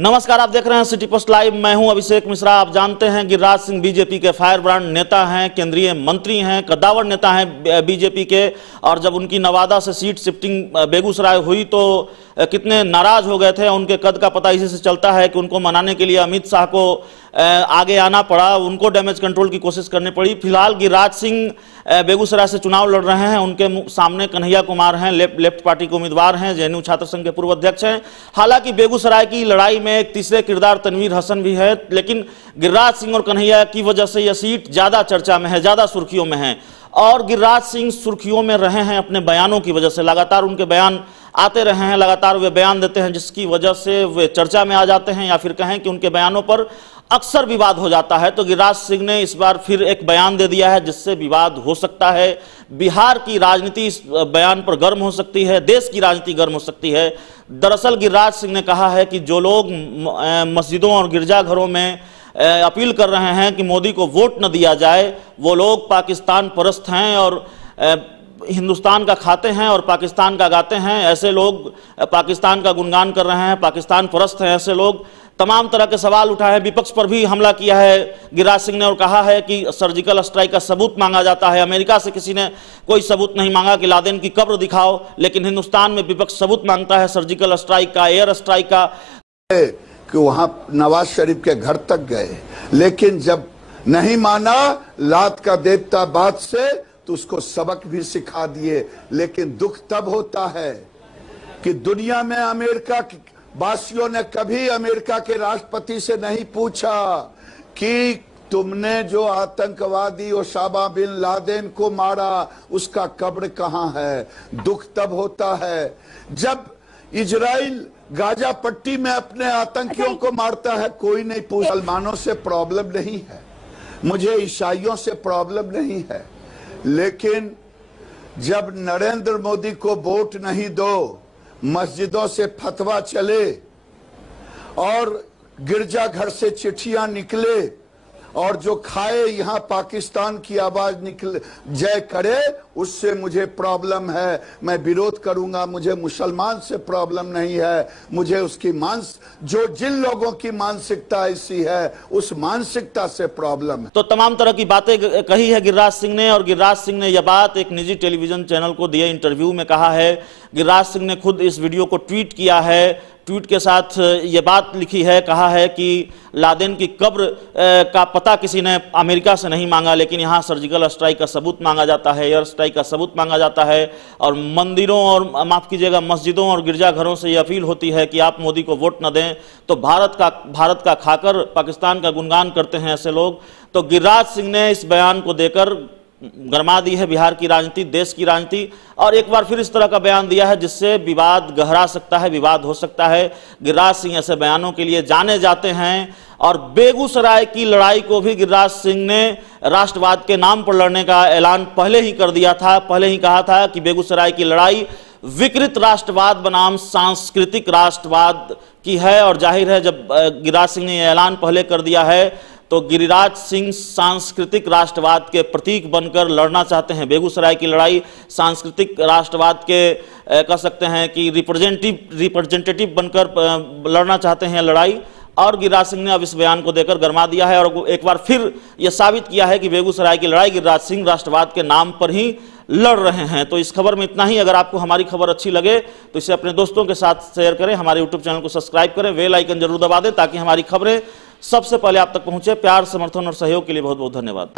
नमस्कार, आप देख रहे हैं सिटी पोस्ट लाइव। मैं हूं अभिषेक मिश्रा। आप जानते हैं गिरिराज सिंह बीजेपी के फायर ब्रांड नेता हैं, केंद्रीय मंत्री हैं, कद्दावर नेता हैं बीजेपी के। और जब उनकी नवादा से सीट शिफ्टिंग बेगूसराय हुई तो कितने नाराज हो गए थे। उनके कद का पता इसी से चलता है कि उनको मनाने के लिए अमित शाह को आगे आना पड़ा, उनको डैमेज कंट्रोल की कोशिश करनी पड़ी। फिलहाल गिरिराज सिंह बेगूसराय से चुनाव लड़ रहे हैं। उनके सामने कन्हैया कुमार हैं, लेफ्ट पार्टी के उम्मीदवार हैं, जेएनयू छात्र संघ के पूर्व अध्यक्ष हैं। हालांकि बेगूसराय की लड़ाई में एक तीसरे किरदार तनवीर हसन भी है, लेकिन गिरिराज सिंह और कन्हैया की वजह से यह सीट ज्यादा चर्चा में है, ज्यादा सुर्खियों में है। और गिरिराज सिंह सुर्खियों में रहे हैं अपने बयानों की वजह से। लगातार उनके बयान आते रहे हैं, लगातार वे बयान देते हैं जिसकी वजह से वे चर्चा में आ जाते हैं, या फिर कहें कि उनके बयानों पर अक्सर विवाद हो जाता है। तो गिरिराज सिंह ने इस बार फिर एक बयान दे दिया है जिससे विवाद हो सकता है। बिहार की राजनीति इस बयान पर गर्म हो सकती है, देश की राजनीति गर्म हो सकती है। दरअसल गिरिराज सिंह ने कहा है कि जो लोग मस्जिदों और गिरजाघरों में अपील कर रहे हैं कि मोदी को वोट न दिया जाए, वो लोग पाकिस्तान परस्त हैं और हिंदुस्तान का खाते हैं और पाकिस्तान का गाते हैं। ऐसे लोग पाकिस्तान का गुणगान कर रहे हैं, पाकिस्तान परस्त हैं ऐसे लोग। तमाम तरह के सवाल उठाए हैं, विपक्ष पर भी हमला किया है गिरिराज सिंह ने और कहा है कि सर्जिकल स्ट्राइक का सबूत मांगा जाता है। अमेरिका से किसी ने कोई सबूत नहीं मांगा कि लादेन की कब्र दिखाओ, लेकिन हिंदुस्तान में विपक्ष सबूत मांगता है सर्जिकल स्ट्राइक का, एयर स्ट्राइक का। कि वहां नवाज शरीफ के घर तक गए, लेकिन जब नहीं माना लात का देवता बात से तो उसको सबक भी सिखा दिए। लेकिन दुख तब होता है कि दुनिया में अमेरिका वासियों ने कभी अमेरिका के राष्ट्रपति से नहीं पूछा कि तुमने जो आतंकवादी ओसामा बिन लादेन को मारा उसका कब्र कहां है। दुख तब होता है जब इजराइल गाजा पट्टी में अपने आतंकियों को मारता है, कोई नहीं पूछ। मुसलमानों से प्रॉब्लम नहीं है, मुझे ईसाइयों से प्रॉब्लम नहीं है, लेकिन जब नरेंद्र मोदी को वोट नहीं दो, मस्जिदों से फतवा चले और गिरजाघर से चिट्ठियां निकले और जो खाए यहां पाकिस्तान की आवाज निकले जय करे, उससे मुझे प्रॉब्लम है। मैं विरोध करूंगा। मुझे मुसलमान से प्रॉब्लम नहीं है, मुझे उसकी जिन लोगों की मानसिकता ऐसी है उस मानसिकता से प्रॉब्लम है। तो तमाम तरह की बातें कही है गिरिराज सिंह ने। और गिरिराज सिंह ने यह बात एक निजी टेलीविजन चैनल को दिए इंटरव्यू में कहा है। गिरिराज सिंह ने खुद इस वीडियो को ट्वीट किया है। ट्वीट के साथ ये बात लिखी है, कहा है कि लादेन की कब्र का पता किसी ने अमेरिका से नहीं मांगा, लेकिन यहाँ सर्जिकल स्ट्राइक का सबूत मांगा जाता है, एयर स्ट्राइक का सबूत मांगा जाता है। और मंदिरों और माफ कीजिएगा मस्जिदों और गिरजाघरों से ये अपील होती है कि आप मोदी को वोट न दें तो भारत का खाकर पाकिस्तान का गुणगान करते हैं ऐसे लोग। तो गिरिराज सिंह ने इस बयान को देकर गरमा दी है बिहार की राजनीति, देश की राजनीति, और एक बार फिर इस तरह का बयान दिया है जिससे विवाद गहरा सकता है, विवाद हो सकता है। गिरिराज सिंह ऐसे बयानों के लिए जाने जाते हैं। और बेगूसराय की लड़ाई को भी गिरिराज सिंह ने राष्ट्रवाद के नाम पर लड़ने का ऐलान पहले ही कर दिया था। पहले ही कहा था कि बेगूसराय की लड़ाई विकृत राष्ट्रवाद बनाम सांस्कृतिक राष्ट्रवाद की है। और जाहिर है जब गिरिराज सिंह ने ऐलान पहले कर दिया है तो गिरिराज सिंह सांस्कृतिक राष्ट्रवाद के प्रतीक बनकर लड़ना चाहते हैं। बेगूसराय की लड़ाई सांस्कृतिक राष्ट्रवाद के कह सकते हैं कि रिप्रेजेंटेटिव बनकर लड़ना चाहते हैं लड़ाई। और गिरिराज सिंह ने अब इस बयान को देकर गरमा दिया है और एक बार फिर यह साबित किया है कि बेगूसराय की लड़ाई गिरिराज सिंह राष्ट्रवाद के नाम पर ही लड़ रहे हैं। तो इस खबर में इतना ही। अगर आपको हमारी खबर अच्छी लगे तो इसे अपने दोस्तों के साथ शेयर करें, हमारे यूट्यूब चैनल को सब्सक्राइब करें, बेल आइकन जरूर दबा दें ताकि हमारी खबरें सबसे पहले आप तक पहुंचे। प्यार, समर्थन और सहयोग के लिए बहुत बहुत धन्यवाद।